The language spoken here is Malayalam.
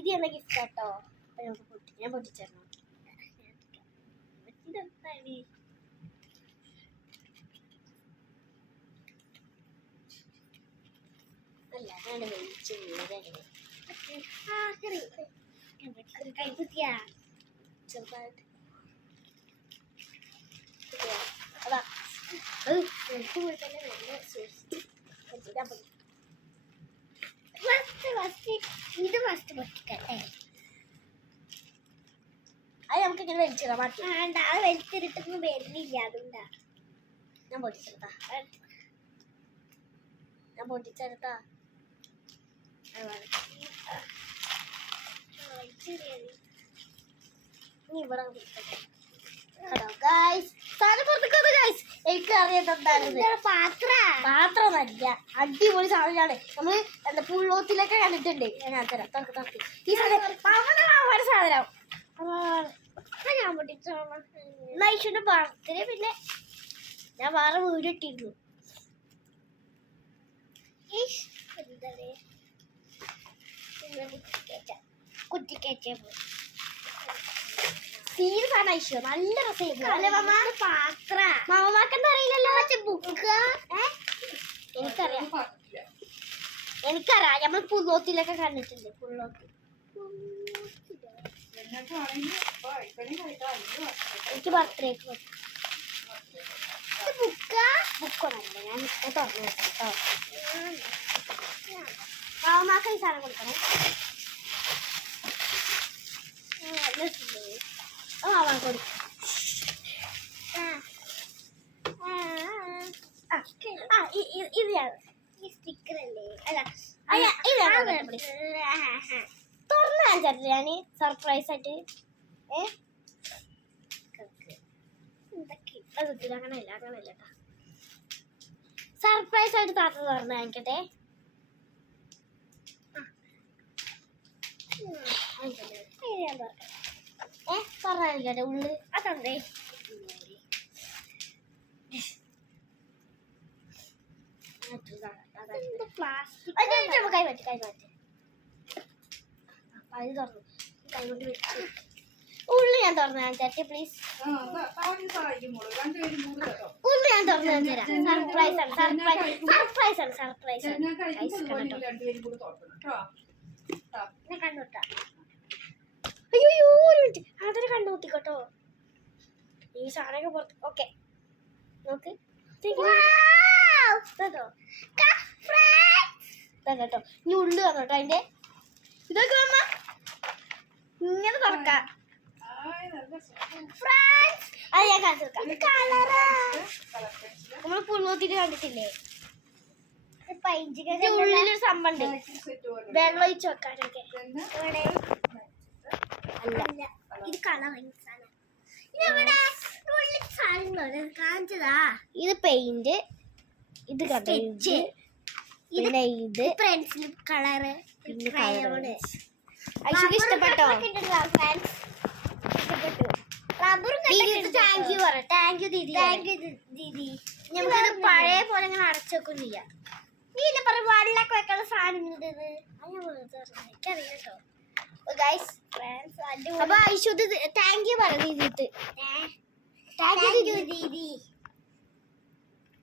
ദീദി എന്ന ഗിഫ്റ്റ് കേട്ടോ. അപ്പൊ നമുക്ക് ഞാൻ പൊട്ടിച്ചേരണം. അല്ല ഞാൻ വലിച്ചു കൈക്കുത്തിയാ ചെറുതായിട്ട് അതാ തന്നെ നല്ല ഇത് ഫസ്റ്റ് പൊട്ടിക്കട്ടെ. അത് നമുക്ക് ഇങ്ങനെ വലിച്ചിടാം. മാറ്റി വേണ്ട, അത് വലിച്ചിട്ടൊന്നും വരുന്നില്ല. അതുകൊണ്ടാ ഞാൻ പൊട്ടിച്ചെടുത്താ ഇവിടെ പാത്രമല്ല, അടിപൊളി സാധനമാണ്. നമ്മള് എന്താ പുള്ളോത്തിലൊക്കെ കണ്ടിട്ടുണ്ട്. ഞാൻ തരാം, തുറക്ക്. ഈ സാധനം സാധനം ഞാൻ പൊട്ടിച്ചോളാം. നൈഷുന്റെ ബർത്ത്ഡേ പിന്നെ ഞാൻ വേറെ വീട് ഇട്ടിരുന്നു. കുറ്റിക്കേറ്റ സീരിയസാണ് ഐശ്വ. നല്ല രസമായിരുന്നു. പാത്ര മാമാക്കെന്താ അറിയില്ലല്ലോ. ബുക്ക് എനിക്കറിയാം. നമ്മൾ പുള്ളോത്തിലൊക്കെ കണ്ടിട്ടുണ്ട്. പുള്ളോത്തി എനിക്ക് ബർത്ത്ഡേക്ക് ബുക്കൊന്നല്ല. ഞാൻ തുറന്നു വെച്ചോ. മാമാക്ക് ഈ സാധനം കൊടുക്കണം. മാമാ കൊടുക്കും. ഇത് ഈ സ്റ്റിക്കർ അല്ലേ? അല്ല തുറന്നു കാണിച്ചിട്ട് ഞാൻ സർപ്രൈസ് ആയിട്ട്. അങ്ങനെയല്ല കേട്ടോ. സർപ്രൈസ് ആയിട്ട് താത്ത തുറന്നു കാണിക്കട്ടെ. പറഞ്ഞില്ലേ ഉള്ളു അതണ്ടേ. കൈമാറ്റി അത് തുറന്നു. കൈകൊണ്ട് വെച്ച് ഉള്ളു ഞാൻ തുറന്നു കാണിച്ചാട്ടെ പ്ലീസ്. ഉള്ളു ഞാൻ തുറന്നു കാണിച്ചു തരാം. സർപ്രൈസ് ആണ്. കണ്ണുട്ടാ. അയ്യോ ഒരു മിനിറ്റ്, അതൊരു കണ്ണുകുത്തിക്കോട്ടോ. ഈ സാധനമൊക്കെ പുറത്ത്. ഓക്കെ നോക്ക് കേട്ടോ. ഇനി ഉള്ളു തന്നോട്ടോ അതിന്റെ. ഇതൊക്കെ അമ്മ ഇങ്ങനെ തുറക്കാം. അത് ഞാൻ കാണിച്ചു നമ്മള് പുള്ളോത്തിട്ട് കണ്ടിട്ടില്ലേ? ഉള്ളിലൊരു സംഭവം ഉണ്ട്, വെള്ളം ഒഴിച്ച് വെക്കാനൊക്കെ. അല്ല ഇത് കളർ കാണിച്ചതാ. ഇത് പെയിന്റ്, ഇത് സ്റ്റിച്ച്, പിന്നെ ഇത് പെൻസിൽ കളറ്, പിന്നെ ഇഷ്ടപ്പെട്ടോ? താങ്ക് യു പറ. Thank you Didi. നമുക്കത് പഴയ പോലെ ഇങ്ങനെ അടച്ചു വെക്കും ചെയ്യാം. നീ ഇല്ല പറ വെള്ളമൊക്കെ വെക്കാനുള്ള സാധനം എനിക്കറിയാം കേട്ടോ. അപ്പൊ ഐശ്വര്യ താങ്ക് യു പറ ദീദി. Thank you Didi.